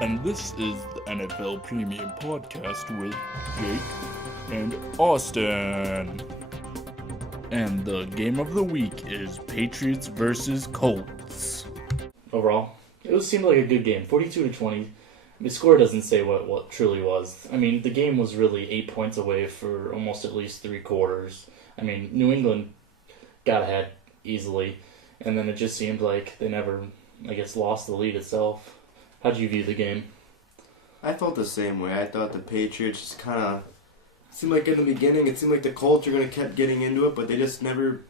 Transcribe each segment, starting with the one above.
And this is the NFL Premium Podcast with Jake and Austin. And the game of the week is Patriots versus Colts. Overall, it seemed like a good game. 42-20. The score doesn't say what truly was. I mean, the game was really 8 points away for almost at least three quarters. I mean, New England got ahead easily, and then it just seemed like they never, lost the lead itself. How do you view the game? I felt the same way. I thought the Patriots just kind of seemed like in the beginning, it seemed like the Colts were going to keep getting into it, but they just never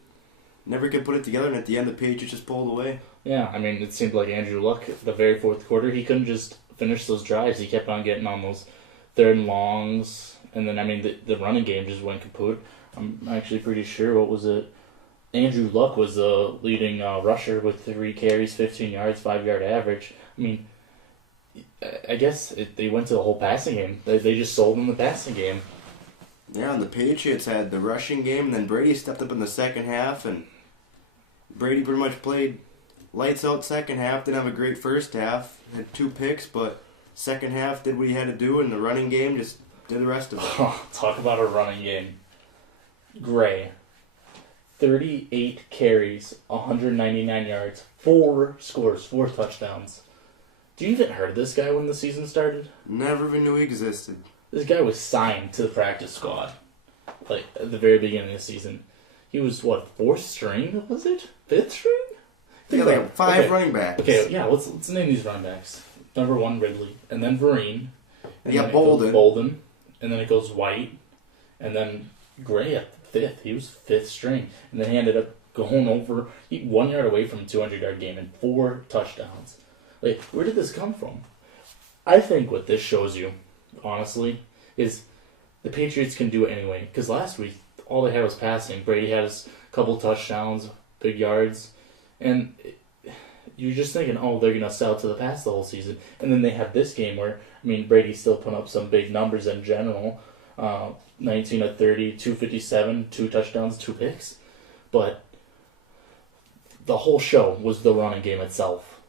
could put it together, and at the end, the Patriots just pulled away. Yeah, I mean, it seemed like Andrew Luck, the very fourth quarter, he couldn't just finish those drives. He kept on getting on those third and longs, and then, the running game just went kaput. I'm actually pretty sure, what was it? Andrew Luck was the leading rusher with 3 carries, 15 yards, 5-yard average. I mean, I guess they went to the whole passing game. They just sold them the passing game. Yeah, and the Patriots had the rushing game, and then Brady stepped up in the second half, and Brady pretty much played lights out second half. Didn't have a great first half. Had 2 picks, but second half did what he had to do, and the running game just did the rest of it. Talk about a running game. Gray, 38 carries, 199 yards, 4 scores, 4 touchdowns. Do you even heard of this guy when the season started? Never even knew he existed. This guy was signed to the practice squad, at the very beginning of the season. He was, 4th string, was it? 5th string? Yeah, 5 running backs. Okay, yeah, let's name these running backs. Number 1, Ridley, and then Vereen. And yeah, then Bolden. And then it goes White, and then Gray at 5th. He was 5th string. And then he ended up going over 1 yard away from a 200-yard game and 4 touchdowns. Where did this come from? I think what this shows you, honestly, is the Patriots can do it anyway. Because last week, all they had was passing. Brady had his couple touchdowns, big yards, and you're just thinking, they're going to sell to the pass the whole season. And then they have this game where, Brady still put up some big numbers in general. 19 of 30, 257, 2 touchdowns, 2 picks. But the whole show was the running game itself.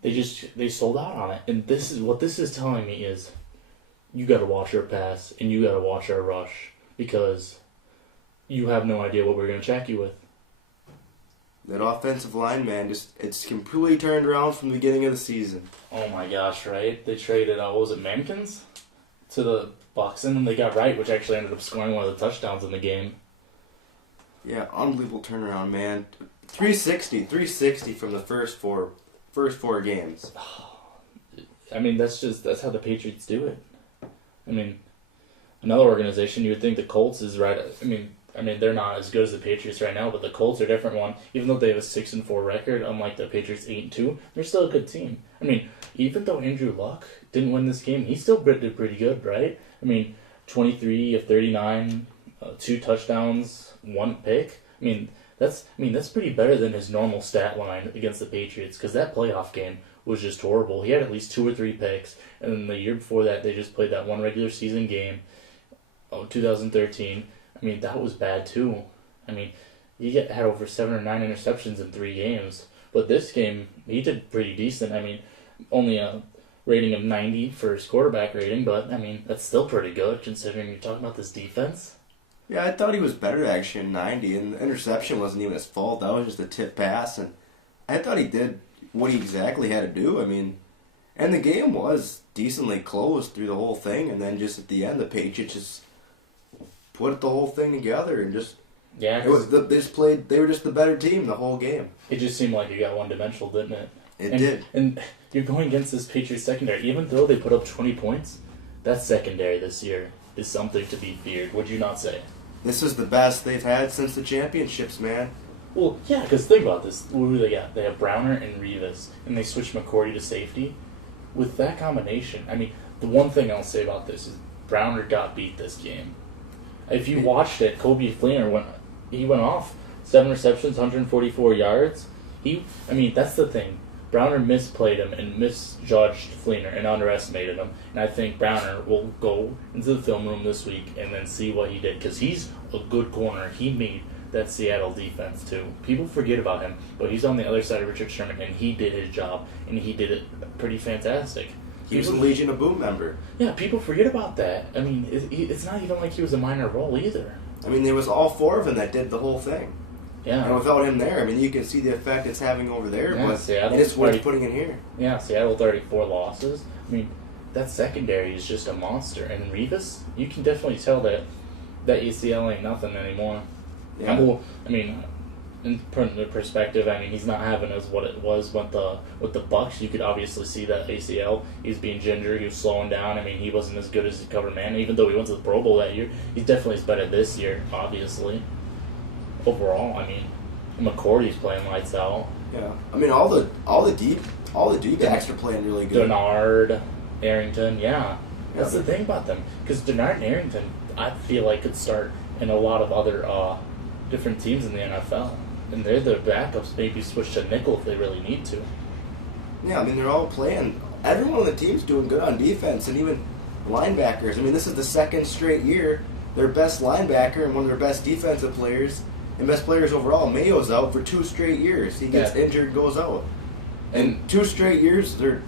They sold out on it. And this is telling me is you got to watch our pass and you got to watch our rush because you have no idea what we're going to check you with. That offensive line, man, it's completely turned around from the beginning of the season. Oh my gosh, right? They traded, Mankins to the Bucs, and then they got Wright, which actually ended up scoring one of the touchdowns in the game. Yeah, unbelievable turnaround, man. 360 from the first four games. That's how the Patriots do it. Another organization, you would think the Colts is right. They're not as good as the Patriots right now, but the Colts are a different one. Even though they have a 6-4 record, unlike the Patriots 8-2, they're still a good team. Even though Andrew Luck didn't win this game, he still did pretty good, right? 23 of 39, 2 touchdowns, 1 pick. That's pretty better than his normal stat line against the Patriots, because that playoff game was just horrible. He had at least 2 or 3 picks, and then the year before that, they just played that one regular season game, 2013. That was bad too. He had over 7 or 9 interceptions in 3 games. But this game, he did pretty decent. Only a rating of 90 for his quarterback rating, but, that's still pretty good considering you're talking about this defense. Yeah, I thought he was better actually in 90, and the interception wasn't even his fault. That was just a tip pass, and I thought he did what he exactly had to do. And the game was decently close through the whole thing, and then just at the end, the Patriots just put the whole thing together and just they were just the better team the whole game. It just seemed like it got one-dimensional, didn't it? It did. And you're going against this Patriots secondary. Even though they put up 20 points, that secondary this year is something to be feared. Would you not say? This is the best they've had since the championships, man. Well, yeah, because think about this. What do they got? They have Browner and Revis, and they switched McCourty to safety. With that combination, the one thing I'll say about this is Browner got beat this game. If you watched it, Coby Fleener went off 7 receptions, 144 yards. That's the thing. Browner misplayed him and misjudged Fleener and underestimated him. And I think Browner will go into the film room this week and then see what he did. Because he's a good corner. He made that Seattle defense too. People forget about him, but he's on the other side of Richard Sherman, and he did his job, and he did it pretty fantastic. He was a Legion of Boom member. Yeah, people forget about that. I mean, it's not even like he was a minor role either. I mean, there was all 4 of them that did the whole thing. Yeah. And without him there, I mean, you can see the effect it's having over there, Yeah, but Seattle's it's what already- it's putting in here. Yeah, Seattle 34 losses. I mean, that secondary is just a monster. And Revis, you can definitely tell that ACL ain't nothing anymore. Yeah. Well, I mean, in perspective, I mean, he's not having as what it was with the Bucks. You could obviously see that ACL. He's being ginger. He was slowing down. I mean, he wasn't as good as the cover man. Even though he went to the Pro Bowl that year, he's definitely better this year. Obviously, overall, I mean, McCourty's playing lights out. Yeah. I mean, all the deep backs are playing really good. Denard, Arrington, yeah. That's Yeah. the thing about them. Because Denard and Arrington, I feel like could start in a lot of other different teams in the NFL. And they're the backups, maybe switch to nickel if they really need to. Yeah, I mean, they're all playing. Everyone on the team's doing good on defense, and even linebackers. I mean, this is the 2nd straight year their best linebacker and one of their best defensive players and best players overall, Mayo's out for 2 straight years. He gets injured, goes out. And 2 straight years, they're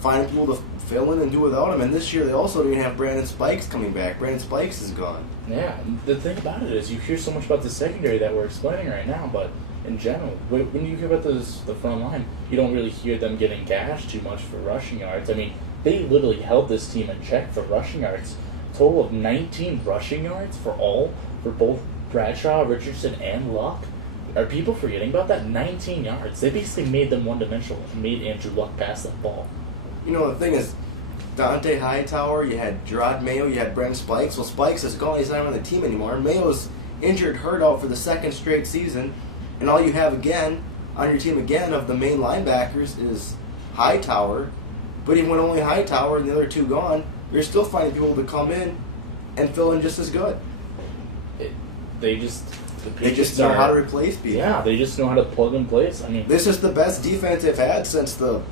finding people to fill in and do without him. And this year, they also didn't have Brandon Spikes coming back. Brandon Spikes is gone. Yeah, the thing about it is you hear so much about the secondary that we're explaining right now, but in general, when you hear about the front line, you don't really hear them getting gashed too much for rushing yards. I mean, they literally held this team in check for rushing yards. Total of 19 rushing yards for both Bradshaw, Richardson, and Luck. Are people forgetting about that? 19 yards. They basically made them one-dimensional and made Andrew Luck pass that ball. You know, the thing is, Dante Hightower, you had Gerard Mayo, you had Brent Spikes. Well, Spikes is gone. He's not on the team anymore. Mayo's injured, hurt out for the 2nd straight season. And all you have again, on your team again, of the main linebackers is Hightower. But even when only Hightower and the other 2 gone, you're still finding people to come in and fill in just as good. They just know how to replace people. Yeah, they just know how to plug in place. I mean, this is the best defense they've had since the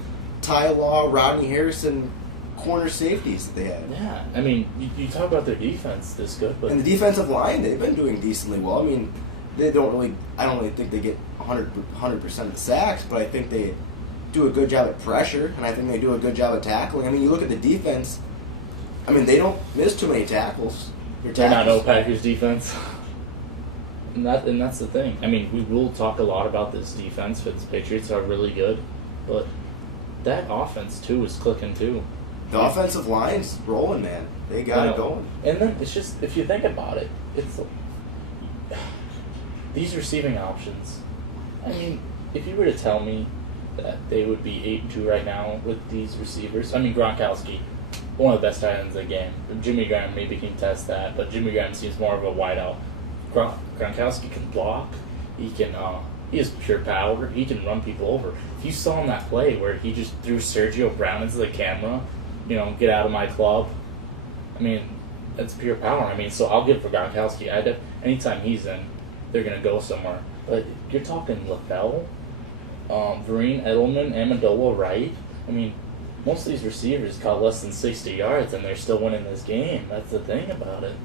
Ty Law, Rodney Harrison corner safeties that they had. Yeah, I mean, you talk about their defense this good, but And the defensive line, they've been doing decently well. I mean, I don't really think they get 100% of the sacks, but I think they do a good job at pressure, and I think they do a good job at tackling. I mean, you look at the defense, I mean, they don't miss too many tackles. they're not no Packers defense. And that's the thing. I mean, we will talk a lot about this defense, but the Patriots are really good, but that offense too is clicking too. The offensive line's rolling, man. They got it going. And then it's just, if you think about it, it's these receiving options. I mean, if you were to tell me that they would be 8-2 right now with these receivers, I mean, Gronkowski, one of the best tight ends in the game. Jimmy Graham maybe can test that, but Jimmy Graham seems more of a wideout. Gronkowski can block. He has pure power. He can run people over. If you saw in that play where he just threw Sergio Brown into the camera, get out of my club. I mean, that's pure power. I mean, so I'll give for Gronkowski. Anytime he's in, they're gonna go somewhere. But you're talking LaFell, Vereen, Edelman, Amendola, Wright. I mean, most of these receivers caught less than 60 yards, and they're still winning this game. That's the thing about it.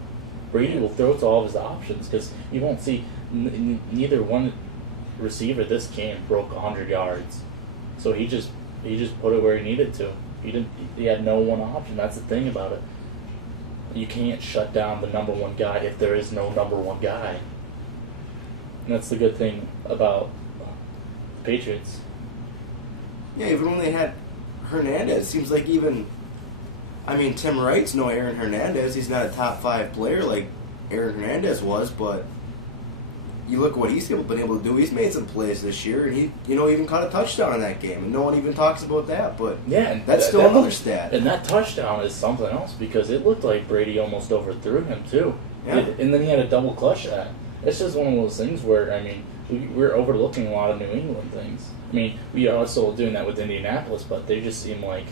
Brady will throw to all of his options because you won't see neither one receiver this game broke 100 yards. So he just put it where he needed to. He had no one option. That's the thing about it. You can't shut down the number one guy if there is no number one guy. And that's the good thing about the Patriots. Yeah, even when they had Hernandez, seems like Tim Wright's no Aaron Hernandez. He's not a top 5 player like Aaron Hernandez was, but you look at what he's been able to do. He's made some plays this year, and he even caught a touchdown in that game, and no one even talks about that. But yeah, that's still another stat. And that touchdown is something else because it looked like Brady almost overthrew him too. Yeah. And then he had a double clutch at. It's just one of those things where we're overlooking a lot of New England things. I mean, we are also doing that with Indianapolis, but they just seem like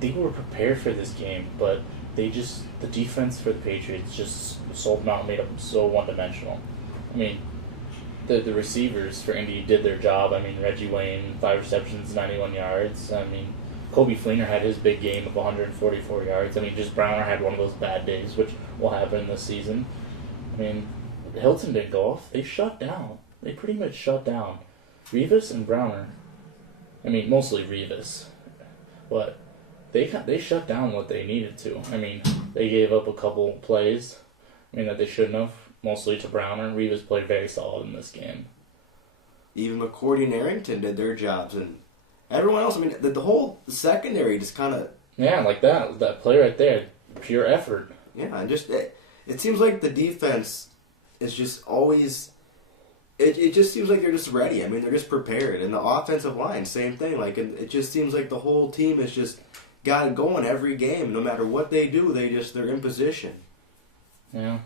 they were prepared for this game, but the defense for the Patriots just sold them out and made them so one-dimensional. I mean, the receivers for Indy did their job. I mean, Reggie Wayne, 5 receptions, 91 yards. I mean, Kobe Fleener had his big game of 144 yards. I mean, just Browner had one of those bad days, which will happen this season. I mean, Hilton didn't go off. They shut down. They pretty much shut down Revis and Browner. I mean, mostly Revis. but they shut down what they needed to. I mean, they gave up a couple plays, that they shouldn't have, mostly to Browner. Revis played very solid in this game. Even McCourty and Arrington did their jobs, and everyone else. The whole secondary just kind of. Yeah, like that play right there, pure effort. Yeah, and just it seems like the defense is just always. It just seems like they're just ready. They're just prepared, and the offensive line, same thing. It just seems like the whole team has just got it going every game. No matter what they do, they're in position. Yeah,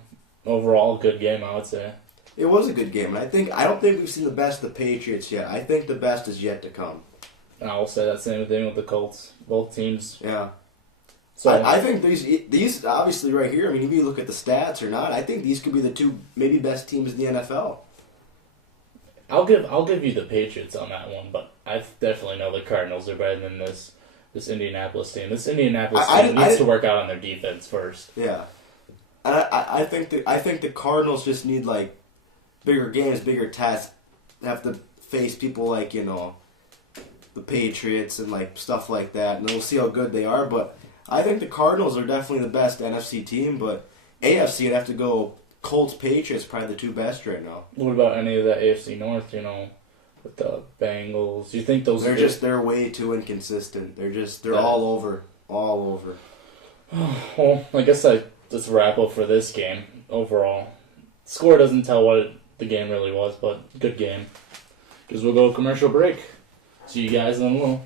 overall good game, I would say. It was a good game, and I don't think we've seen the best of the Patriots yet. I think the best is yet to come. And I will say that same thing with the Colts. Both teams. Yeah. So I think these obviously right here. If you look at the stats or not, I think these could be the two maybe best teams in the NFL. I'll give you the Patriots on that one, but I definitely know the Cardinals are better than this Indianapolis team. This Indianapolis team needs to work out on their defense first. Yeah, and I think the Cardinals just need bigger games, bigger tests. They have to face people like the Patriots and stuff like that, and we'll see how good they are. But I think the Cardinals are definitely the best NFC team, but AFC would have to go. Colts, Patriots, probably the two best right now. What about any of the AFC North? With the Bengals, do you think those? They're way too inconsistent. They're all over. Well, I guess let's wrap up for this game. Overall, score doesn't tell what the game really was, but good game. Because we'll go commercial break. See you guys in a little.